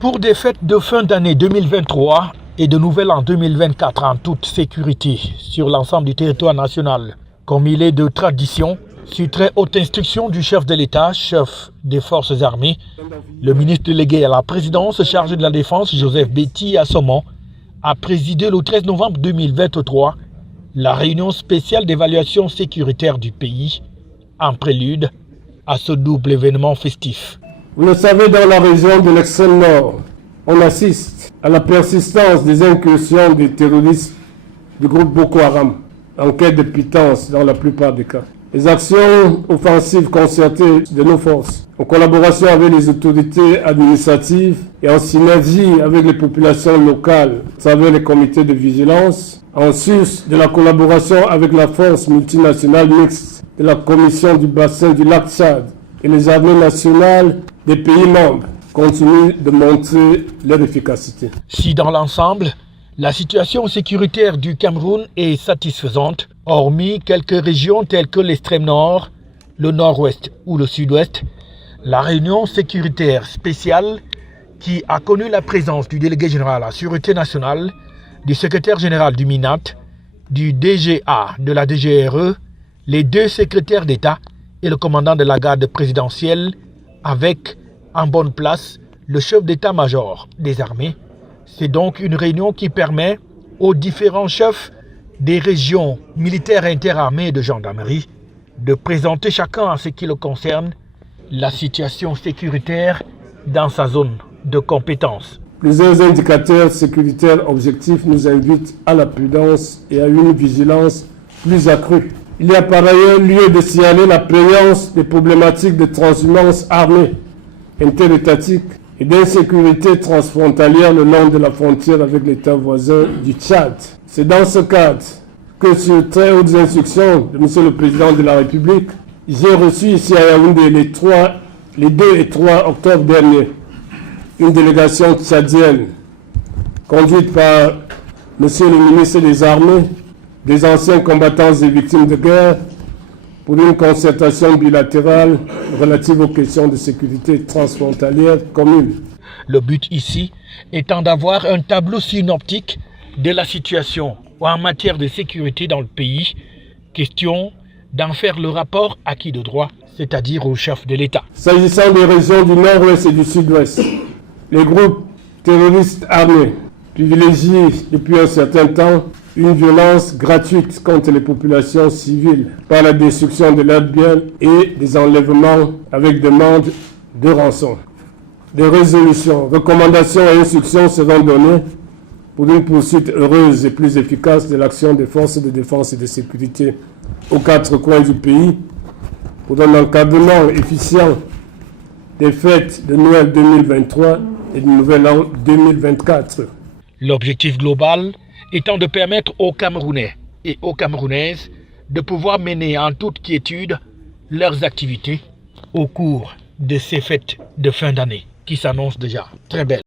Pour des fêtes de fin d'année 2023 et de nouvel an 2024 en toute sécurité sur l'ensemble du territoire national, comme il est de tradition, sur très haute instruction du chef de l'État, chef des forces armées, le ministre délégué à la présidence chargé de la défense, Joseph Betty Assomon, a présidé le 13 novembre 2023 la réunion spéciale d'évaluation sécuritaire du pays, en prélude à ce double événement festif. Vous le savez, dans la région de l'extrême nord, on assiste à la persistance des incursions des terroristes du groupe Boko Haram, en quête de pitance dans la plupart des cas. Les actions offensives concertées de nos forces, en collaboration avec les autorités administratives et en synergie avec les populations locales, à travers les comités de vigilance, en sus de la collaboration avec la force multinationale mixte de la Commission du bassin du lac Tchad et les armées nationales des pays membres, continuent de montrer leur efficacité. Si dans l'ensemble, la situation sécuritaire du Cameroun est satisfaisante, hormis quelques régions telles que l'extrême nord, le nord-ouest ou le sud-ouest, la réunion sécuritaire spéciale qui a connu la présence du délégué général à la Sûreté nationale, du secrétaire général du MINAT, du DGA de la DGRE, les deux secrétaires d'État et le commandant de la garde présidentielle, avec en bonne place le chef d'état-major des armées. C'est donc une réunion qui permet aux différents chefs des régions militaires interarmées et de gendarmerie de présenter chacun en ce qui le concerne la situation sécuritaire dans sa zone de compétence. Plusieurs indicateurs sécuritaires objectifs nous invitent à la prudence et à une vigilance plus accrue. Il y a par ailleurs lieu de signaler la prégnance des problématiques de transhumance armée, interétatique et d'insécurité transfrontalière le long de la frontière avec l'État voisin du Tchad. C'est dans ce cadre que, sur très hautes instructions de M. le Président de la République, j'ai reçu ici à Yaoundé les 2 et 3 octobre dernier une délégation tchadienne conduite par M. le ministre des Armées, des anciens combattants et victimes de guerre, pour une concertation bilatérale relative aux questions de sécurité transfrontalière commune. Le but ici étant d'avoir un tableau synoptique de la situation en matière de sécurité dans le pays, question d'en faire le rapport acquis de droit, c'est-à-dire au chef de l'État. S'agissant des régions du nord-ouest et du sud-ouest, les groupes terroristes armés privilégient depuis un certain temps une violence gratuite contre les populations civiles par la destruction de leurs biens et des enlèvements avec demande de rançon. Des résolutions, recommandations et instructions seront données pour une poursuite heureuse et plus efficace de l'action des forces de défense et de sécurité aux 4 coins du pays, pour un encadrement efficient des fêtes de Noël 2023 et du Nouvel An 2024. L'objectif global étant de permettre aux Camerounais et aux Camerounaises de pouvoir mener en toute quiétude leurs activités au cours de ces fêtes de fin d'année qui s'annoncent déjà très belles.